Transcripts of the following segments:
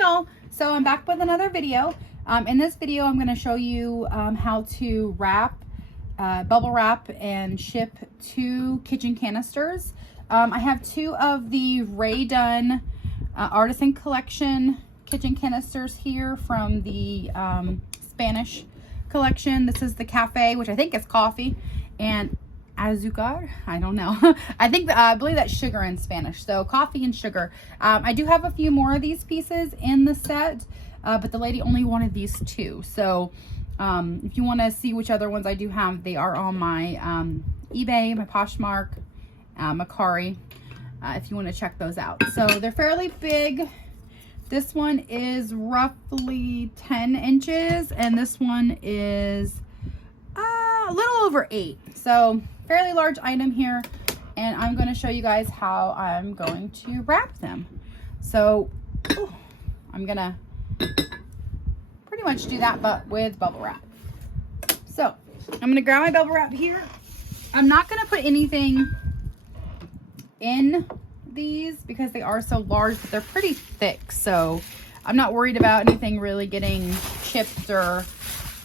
y'all, so I'm back with another video. In this video I'm going to show you how to wrap, bubble wrap and ship 2 kitchen canisters. I have 2 of the Rae Dunn Artisan Collection kitchen canisters here from the Spanish collection. This is the cafe, which I think is coffee, and azúcar, I don't know. I believe that's sugar in Spanish, so coffee and sugar. I do have a few more of these pieces in the set, but the lady only wanted these 2. So if you want to see which other ones I do have, they are on my eBay, my Poshmark, Mercari, if you want to check those out. So they're fairly big. This one is roughly 10 inches and this one is a little over 8. So fairly large item here, and I'm going to show you guys how I'm going to wrap them. So I'm going to pretty much do that, but with bubble wrap. So I'm going to grab my bubble wrap here. I'm not going to put anything in these because they are so large, but they're pretty thick, so I'm not worried about anything really getting chipped or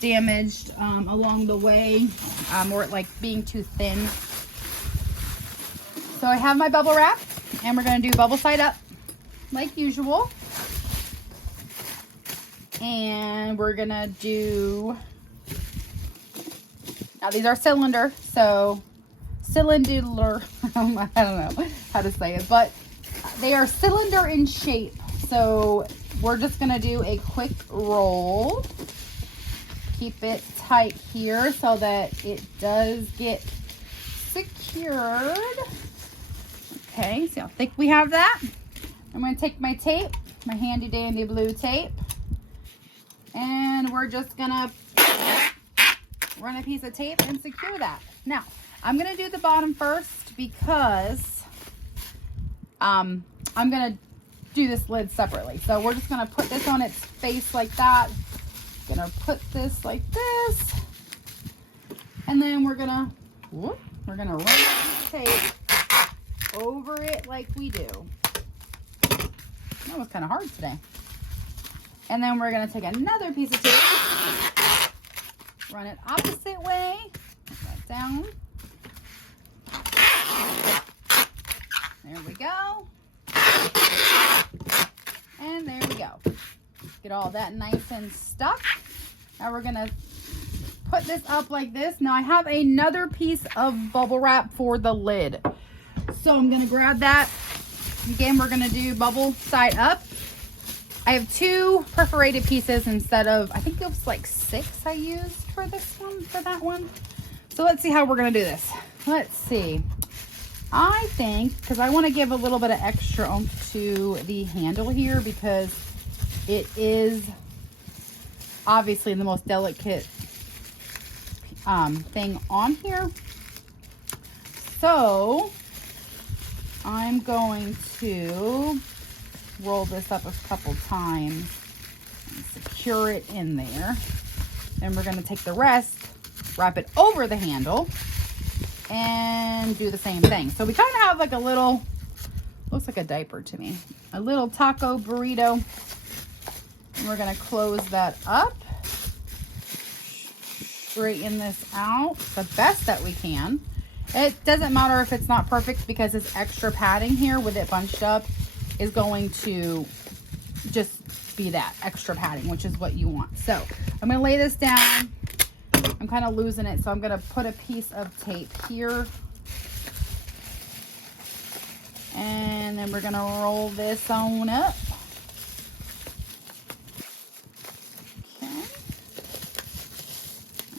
damaged along the way, or like being too thin. So I have my bubble wrap, and we're going to do bubble side up like usual, and we're gonna do, now these are cylinder, so cylinder, I don't know how to say it, but they are cylinder in shape. So we're just gonna do a quick roll. Keep it tight here so that it does get secured. Okay, see how thick we have that? I'm gonna take my tape, my handy dandy blue tape, and we're just gonna run a piece of tape and secure that. Now, I'm gonna do the bottom first because I'm gonna do this lid separately. So we're just gonna put this on its face like that. Gonna put this like this, and then we're gonna run the tape over it like we do. That was kind of hard today. And then we're gonna take another piece of tape, run it opposite way, put that down. There we go. And there we go. Get all that nice and stuck. Now we're gonna put this up like this. Now I have another piece of bubble wrap for the lid. So I'm gonna grab that. Again, we're gonna do bubble side up. I have 2 perforated pieces instead of, I think it was like 6 I used for this one, for that one. So let's see how we're gonna do this. Let's see. I think, because I want to give a little bit of extra oomph to the handle here, because it is obviously the most delicate thing on here. So I'm going to roll this up a couple times and secure it in there. Then we're going to take the rest, wrap it over the handle, and do the same thing. So we kind of have like a little, looks like a diaper to me, a little taco burrito. And we're going to close that up, straighten this out the best that we can. It doesn't matter if it's not perfect, because this extra padding here with it bunched up is going to just be that extra padding, which is what you want. So I'm going to lay this down. I'm kind of losing it, so I'm going to put a piece of tape here. And then we're going to roll this on up. Okay.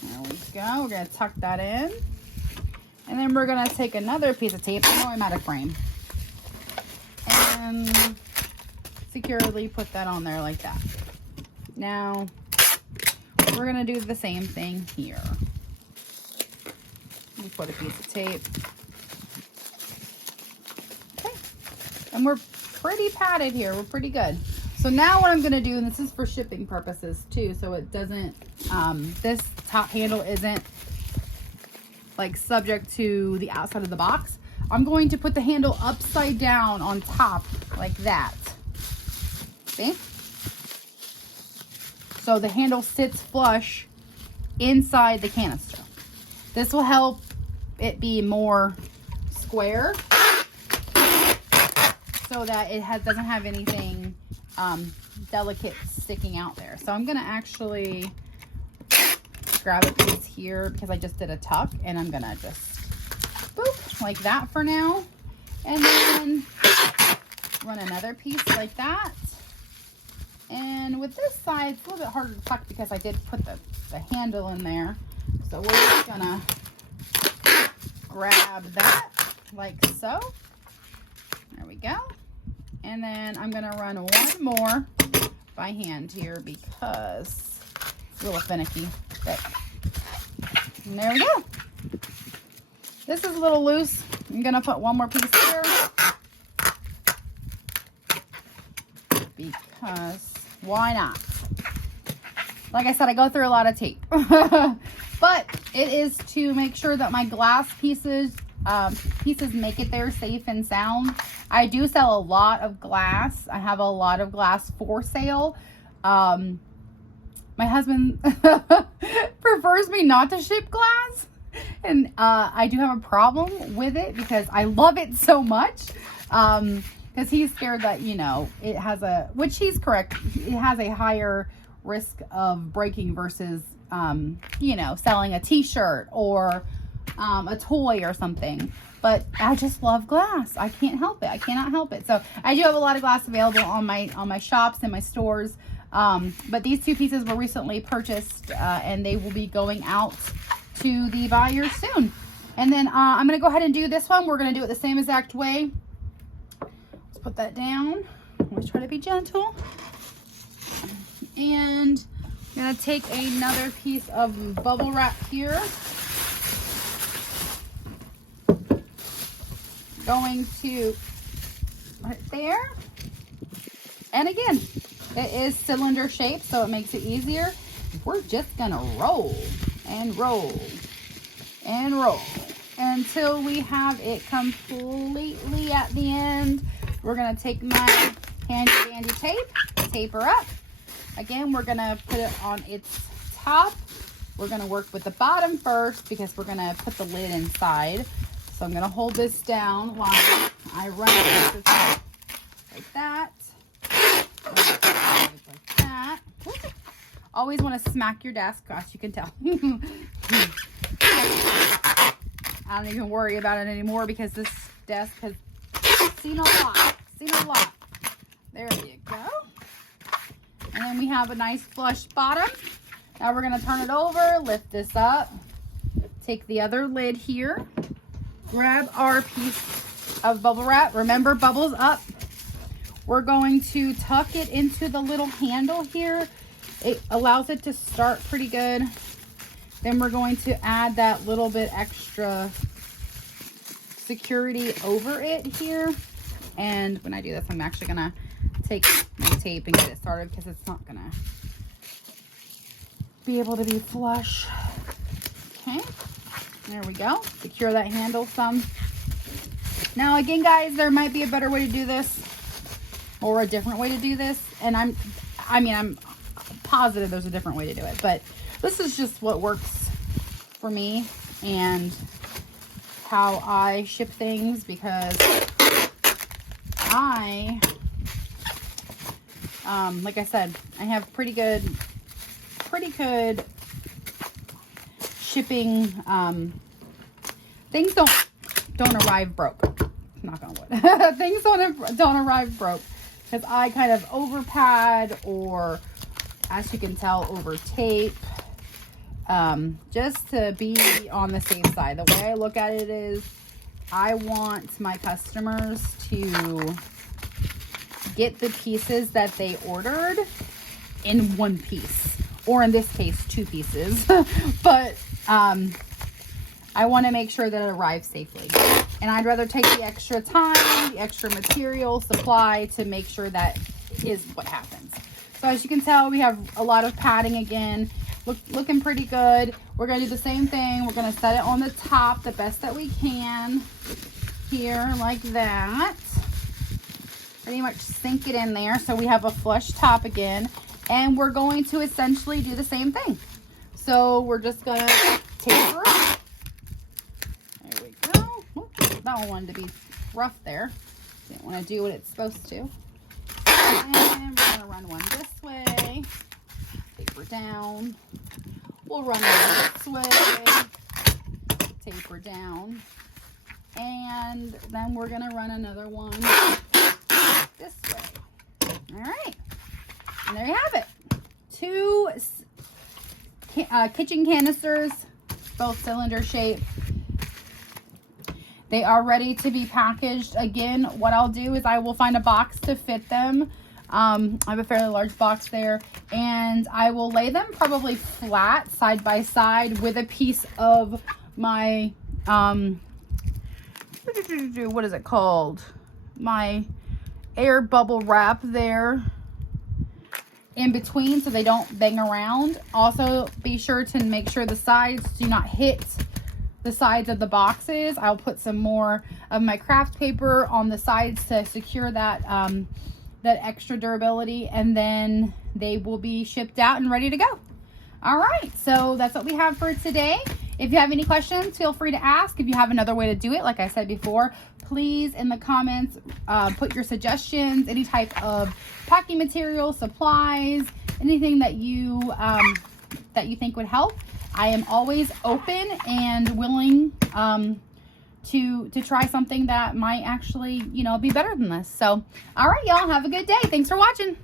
There we go. We're going to tuck that in. And then we're going to take another piece of tape. I know I'm out of frame. And securely put that on there like that. Now, we're going to do the same thing here. We put a piece of tape. Okay. And we're pretty padded here. We're pretty good. So now what I'm going to do, and this is for shipping purposes too, so it doesn't, this top handle isn't like subject to the outside of the box. I'm going to put the handle upside down on top like that. See? So the handle sits flush inside the canister. This will help it be more square so that it doesn't have anything delicate sticking out there. So I'm gonna actually grab a piece here because I just did a tuck, and I'm gonna just boop like that for now, and then run another piece like that. And with this side, it's a little bit harder to tuck because I did put the handle in there. So we're just gonna grab that like so. There we go. And then I'm gonna run one more by hand here because it's a little finicky. But, and there we go. This is a little loose. I'm gonna put one more piece here because why not? Like I said, I go through a lot of tape. But it is to make sure that my glass pieces make it there safe and sound. I do sell a lot of glass. I have a lot of glass for sale. My husband prefers me not to ship glass. And I do have a problem with it because I love it so much. Because he's scared that, you know, it has a, which he's correct, it has a higher risk of breaking versus, you know, selling a t-shirt or a toy or something. But I just love glass. I can't help it. I cannot help it. So I do have a lot of glass available on my shops and my stores. But these two pieces were recently purchased and they will be going out to the buyers soon. And then I'm going to go ahead and do this one. We're going to do it the same exact way. Let's put that down. Always try to be gentle. And I'm going to take another piece of bubble wrap here. Going to right there. And again, it is cylinder shaped, so it makes it easier. We're just going to roll and roll and roll until we have it completely at the end. We're going to take my handy dandy tape her up. Again, we're going to put it on its top. We're going to work with the bottom first because we're going to put the lid inside. So I'm going to hold this down while I run it like that. Like that. Always want to smack your desk, gosh, you can tell. I don't even worry about it anymore because this desk has seen a lot. There you go. And then we have a nice flush bottom. Now we're going to turn it over, lift this up, take the other lid here, grab our piece of bubble wrap. Remember, bubbles up. We're going to tuck it into the little handle here. It allows it to start pretty good. Then we're going to add that little bit extra security over it here. And when I do this, I'm actually going to take my tape and get it started because it's not going to be able to be flush. Okay. There we go. Secure that handle some. Now again, guys, there might be a better way to do this or a different way to do this. And I'm positive there's a different way to do it, but this is just what works for me and how I ship things because like I said, I have pretty good shipping. Things don't arrive broke. Knock on wood. Things don't arrive broke because I kind of over pad or, as you can tell, over tape, just to be on the safe side. The way I look at it is I want my customers to get the pieces that they ordered in one piece, or in this case, two pieces. But I want to make sure that it arrives safely. And I'd rather take the extra time, the extra material, supply to make sure that is what happens. So as you can tell, we have a lot of padding again, looking pretty good. We're going to do the same thing. We're going to set it on the top the best that we can here, like that. Pretty much sink it in there so we have a flush top again. And we're going to essentially do the same thing. So we're just gonna taper it. There we go. Oops, that one wanted to be rough there. Didn't want to do what it's supposed to. And we're gonna run one this way. Taper down. We'll run one this way. Taper down. And then we're gonna run another one this way. All right. And there you have it. 2 kitchen canisters, both cylinder shape. They are ready to be packaged. Again, what I'll do is I will find a box to fit them. I have a fairly large box there, and I will lay them probably flat side by side with a piece of my what is it called, my air bubble wrap there in between so they don't bang around. Also, be sure to make sure the sides do not hit the sides of the boxes. I'll put some more of my craft paper on the sides to secure that that extra durability, and then they will be shipped out and ready to go. All right, so that's what we have for today. If you have any questions, feel free to ask. If you have another way to do it, like I said before, please in the comments put your suggestions, any type of packing material, supplies, anything that you think would help. I am always open and willing to try something that might actually, you know, be better than this. So, all right, y'all, have a good day. Thanks for watching.